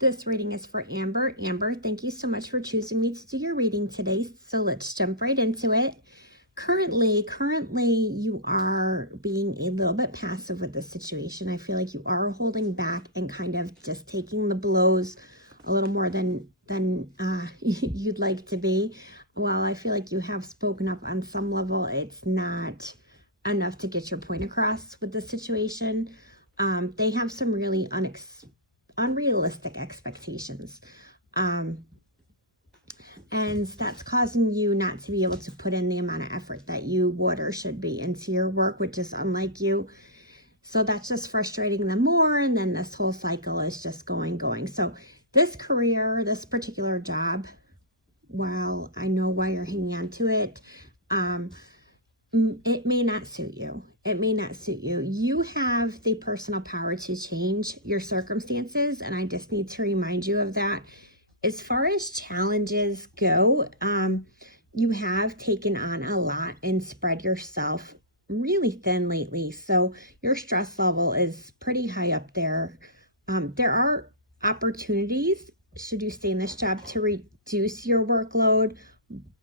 This reading is for Amber. Amber, thank you so much for choosing me to do your reading today. So let's jump right into it. Currently, you are being a little bit passive with this situation. I feel like you are holding back and kind of just taking the blows a little more than you'd like to be. While I feel like you have spoken up on some level, it's not enough to get your point across with the situation. They have some really unrealistic expectations. And that's causing you not to be able to put in the amount of effort that you would or should be into your work, which is unlike you. So that's just frustrating them more. And then this whole cycle is just going. So this career, this particular job, while I know why you're hanging on to it, it may not suit you. It may not suit you. You have the personal power to change your circumstances, and I just need to remind you of that. As far as challenges go, you have taken on a lot and spread yourself really thin lately. So your stress level is pretty high up there. There are opportunities, should you stay in this job, to reduce your workload,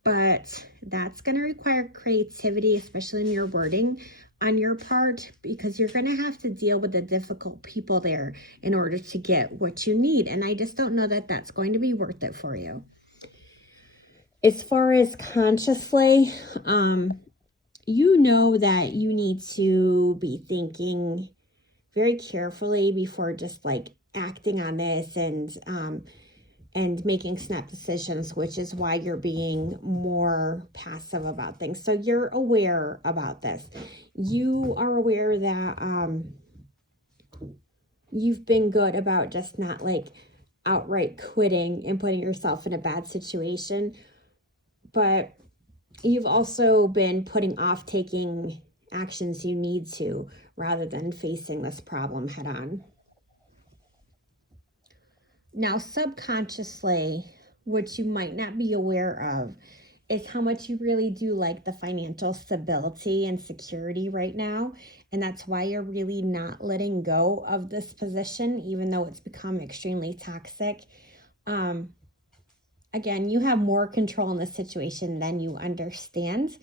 but that's going to require creativity, especially in your wording on your part, because you're going to have to deal with the difficult people there in order to get what you need. And I just don't know that that's going to be worth it for you. As far as consciously, you know that you need to be thinking very carefully before just like acting on this and making snap decisions, which is why you're being more passive about things. So you're aware about this. You are aware that you've been good about just not like outright quitting and putting yourself in a bad situation. But you've also been putting off taking actions you need to rather than facing this problem head on. Now, subconsciously, what you might not be aware of is how much you really do like the financial stability and security right now. And that's why you're really not letting go of this position, even though it's become extremely toxic. Again, you have more control in the situation than you understand.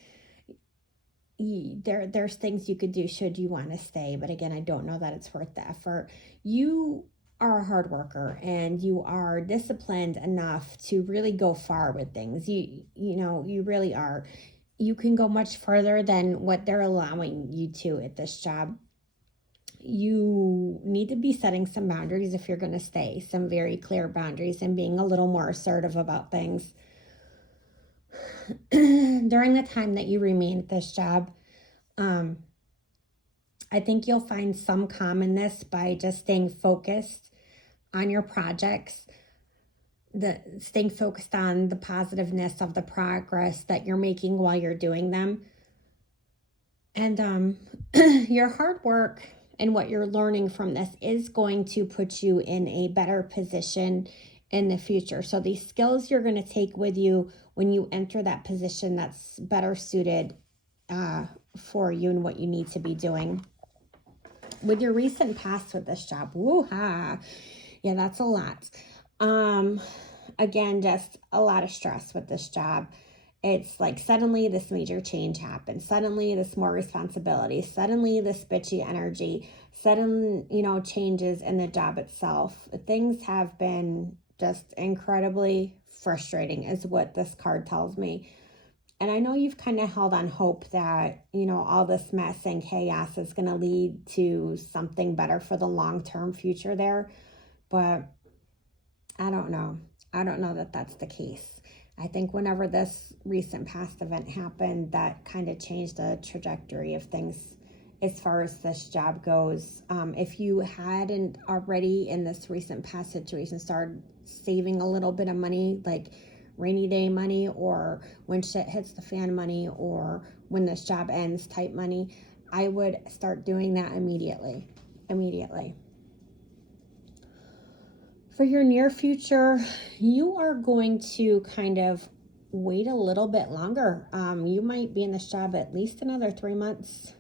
There's things you could do should you want to stay. But again, I don't know that it's worth the effort. You are a hard worker and you are disciplined enough to really go far with things. You really are. You can go much further than what they're allowing you to at this job. You need to be setting some boundaries if you're going to stay, some very clear boundaries, and being a little more assertive about things. During the time that you remain at this job, I think you'll find some calm in this by just staying focused on your projects, staying focused on the positiveness of the progress that you're making while you're doing them. And your hard work and what you're learning from this is going to put you in a better position in the future. So these skills you're going to take with you when you enter that position that's better suited for you and what you need to be doing. With your recent past with this job, woo-ha, yeah, that's a lot. Again, just a lot of stress with this job. It's like suddenly this major change happened. Suddenly this more responsibility. Suddenly this bitchy energy. Sudden, changes in the job itself. Things have been just incredibly frustrating is what this card tells me. And I know you've kind of held on hope that, all this mess and chaos is going to lead to something better for the long-term future there. But I don't know. I don't know that that's the case. I think whenever this recent past event happened, that kind of changed the trajectory of things as far as this job goes. If you hadn't already in this recent past situation started saving a little bit of money, like rainy day money, or when shit hits the fan money, or when this job ends type money, I would start doing that immediately. For your near future, you are going to kind of wait a little bit longer. You might be in this job at least another 3 months.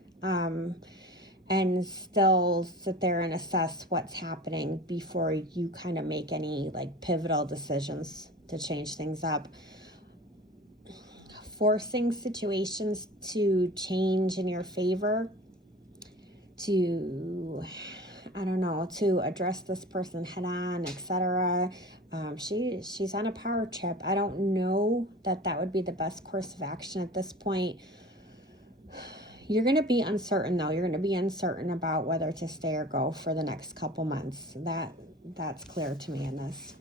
and still sit there and assess what's happening before you kind of make any like pivotal decisions to change things up. Forcing situations to change in your favor, to, I don't know, to address this person head on, etc. She's on a power trip. I don't know that would be the best course of action at this point. You're going to be uncertain, though. You're going to be uncertain about whether to stay or go for the next couple months. That's clear to me in this.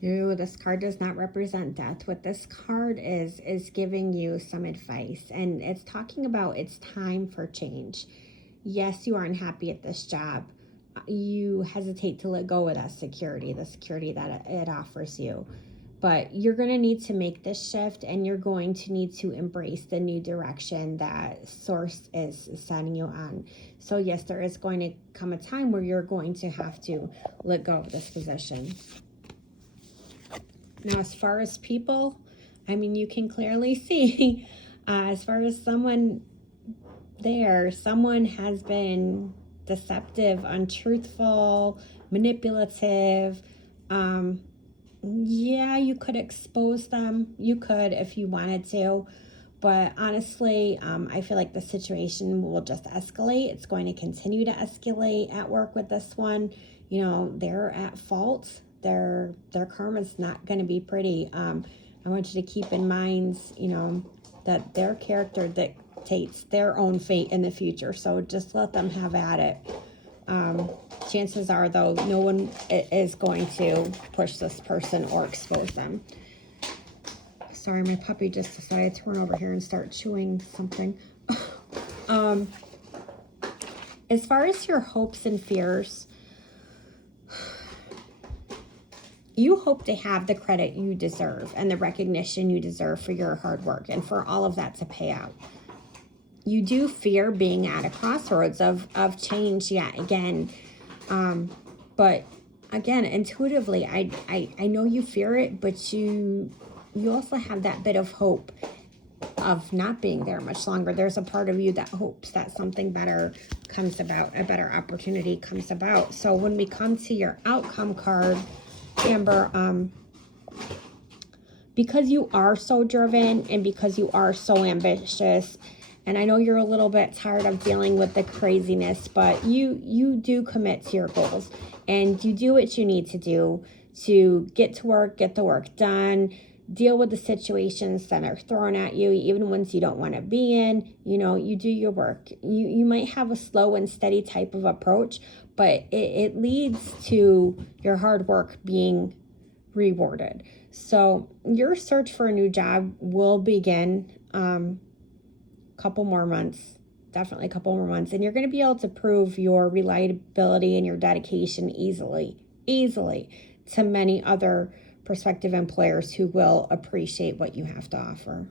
This card does not represent death. What this card is giving you some advice, and it's talking about it's time for change. Yes, you are unhappy at this job. You hesitate to let go of that security, the security that it offers you. But you're going to need to make this shift, and you're going to need to embrace the new direction that Source is sending you on. So yes, there is going to come a time where you're going to have to let go of this position. Now, as far as people, I mean, you can clearly see, as far as someone has been deceptive, untruthful, manipulative. Yeah, you could expose them. You could if you wanted to. But honestly, I feel like the situation will just escalate. It's going to continue to escalate at work with this one. You know, they're at fault. Their karma's not going to be pretty. I want you to keep in mind, you know, that their character dictates their own fate in the future. So just let them have at it. Chances are, though, no one is going to push this person or expose them. Sorry, my puppy just decided to run over here and start chewing something. As far as your hopes and fears, you hope to have the credit you deserve and the recognition you deserve for your hard work and for all of that to pay out. You do fear being at a crossroads of change yet again. But again, intuitively, I know you fear it, but you also have that bit of hope of not being there much longer. There's a part of you that hopes that something better comes about, a better opportunity comes about. So when we come to your outcome card, Amber, because you are so driven and because you are so ambitious, and I know you're a little bit tired of dealing with the craziness, but you do commit to your goals and you do what you need to do to get to work, get the work done, deal with the situations that are thrown at you, even ones you don't want to be in. You know, you do your work. You might have a slow and steady type of approach, but it leads to your hard work being rewarded. So your search for a new job will begin couple more months, definitely a couple more months, and you're going to be able to prove your reliability and your dedication easily to many other prospective employers who will appreciate what you have to offer.